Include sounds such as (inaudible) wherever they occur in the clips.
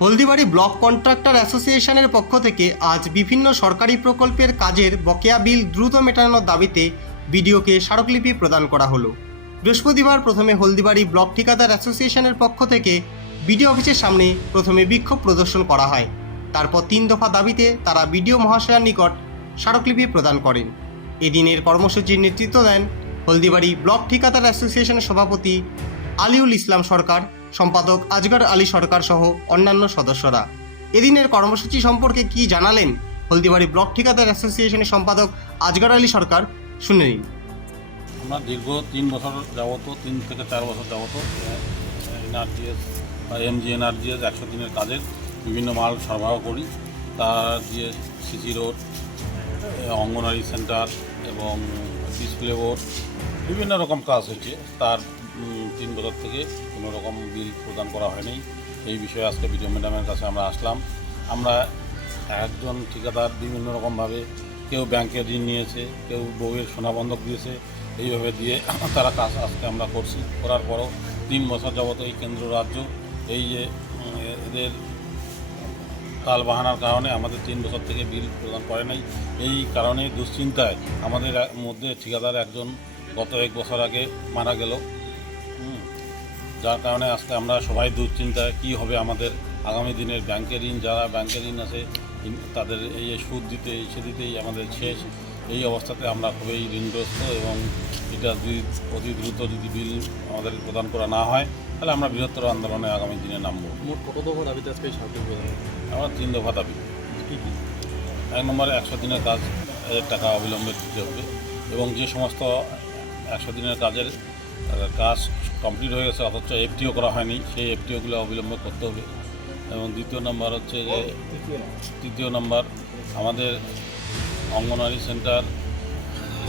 Haldibari block contractor অ্যাসোসিয়েশনের পক্ষ থেকে আজ বিভিন্ন সরকারি প্রকল্পের কাজের বকেয়া বিল দ্রুত মেটানোর দাবিতে বিডিওকে স্মারকলিপি প্রদান করা হলো। বৃহস্পতিবার প্রথমে হলদিবাড়ি ব্লক ঠিকাদার অ্যাসোসিয়েশনের পক্ষ থেকে বিডিও অফিসের সামনে প্রথমে বিক্ষোভ প্রদর্শন করা হয়। তারপর তিন দফা দাবিতে তারা বিডিও মহাশয়ের নিকট স্মারকলিপি প্রদান করেন। এদিনের কর্মসূচির নেতৃত্ব দেন হলদিবাড়ি ব্লক ঠিকাদার অ্যাসোসিয়েশনের সভাপতি আলিউল ইসলাম সরকার। সম্পাদক আজগর আলী সরকার সহ অন্যান্য সদস্যরা। এদিনের কর্মসূচি সম্পর্কে কি জানালেন হলদিবাড়ি ব্লক ঠিকাদার অ্যাসোসিয়েশনের সম্পাদক আজগর আলী সরকার? শুনে নিন আমরা দীর্ঘ তিন বছর যাবত, তিন থেকে চার বছর যাবত এনআরজিএস বা এমজি এনআরজিএস একশো দিনের কাজের বিভিন্ন মাল সরবরাহ করি। তা দিয়ে সিসি রোড অঙ্গনওয়াড়ি সেন্টার এবং ডিসপ্লে বোর্ড, বিভিন্ন রকম কাজ হয়েছে। তার তিন বছর থেকে কোনো রকম বিল প্রদান করা হয়নি। এই বিষয়ে আজকে বিডিও ম্যাডামের কাছে আমরা আসলাম। আমরা একজন ঠিকাদার বিভিন্ন রকমভাবে কেউ ব্যাংকে ঋণ নিয়েছে, কেউ বউয়ের সোনা বন্ধক দিয়েছে, এইভাবে দিয়ে (coughs) তারা কাজ আজকে আমরা করছি। করার পরও তিন বছর যাবত এই কেন্দ্র রাজ্য, এই যে এদের তাল বাহানার কারণে আমাদের তিন বছর থেকে বিল প্রদান করে নাই। এই কারণে দুশ্চিন্তায় আমাদের মধ্যে ঠিকাদার একজন গত এক বছর আগে মারা গেল। যার কারণে আজকে আমরা সবাই দুশ্চিন্তায় কী হবে আমাদের আগামী দিনের ব্যাংকের ঋণ যারা ব্যাংকের ঋণ আছে তাদের এই যে সুদ দিতে সে দিতেই আমাদের শেষ। এই অবস্থাতে আমরা খুবই ঋণগ্রস্ত এবং এটা যদি অতি দ্রুত যদি বিল আমাদের প্রদান করা না হয় তাহলে আমরা বৃহত্তর আন্দোলনে আগামী দিনে নামবো। মোট কত দফা দাবিতে আজকে সাহায্য প্রদান তিন দফা দাবি। এক নম্বরে একশো দিনের কাজ টাকা অবিলম্বে দিতে হবে এবং যে সমস্ত একশো দিনের কাজের কাজ কমপ্লিট হয়ে গেছে, অথচ এফটিও করা হয়নি। সেই এফটিওগুলো অবিলম্বে করতে হবে। এবং দ্বিতীয় নম্বর হচ্ছে যে, তৃতীয় নম্বর, আমাদের anganwadi centre,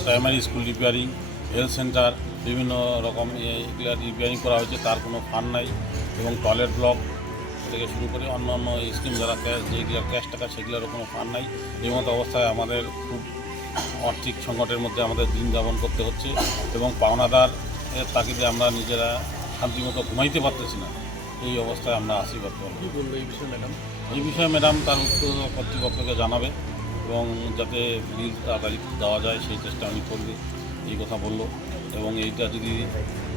primary school repairing health centre বিভিন্ন রকম এগুলো রিপেয়ারিং করা হয়েছে। তার কোনো ফান্ড নাই এবং টয়লেট ব্লক থেকে শুরু করে অন্য অন্য স্কিম যারা যেগুলো ক্যাশ টাকা সেগুলোর কোনো ফান্ড নাই। এই মতো অবস্থায় আমাদের খুব আর্থিক সংকটের মধ্যে আমাদের দিন যাপন করতে হচ্ছে। এবং পাওনাদার এর তাগিদে আমরা নিজেরা শান্তিমতো ঘুমাইতে পারতেছি না এই অবস্থায় আমরা আছি বর্তমানে। কী বলল এই বিষয়ে ম্যাডাম? এই বিষয়ে ম্যাডাম তার উত্তর কর্তৃপক্ষকে জানাবে এবং যাতে বিল তাড়াতাড়ি দেওয়া যায় সেই চেষ্টা আমি করবে এই কথা বলল। এবং এইটা যদি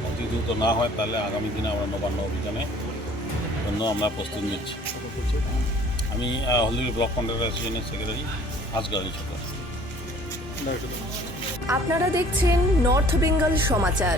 অতি দ্রুত না হয় তাহলে আগামী দিনে আমরা নবান্ন অভিযানে জন্য আমরা প্রস্তুত নিচ্ছি। আমি হলদিবাড়ি ব্লক কন্ট্রাক্টর অ্যাসোসিয়েশনের সেক্রেটারি আজগার আলী সরকার আপনারা দেখছেন নর্থ বেঙ্গল সমাচার।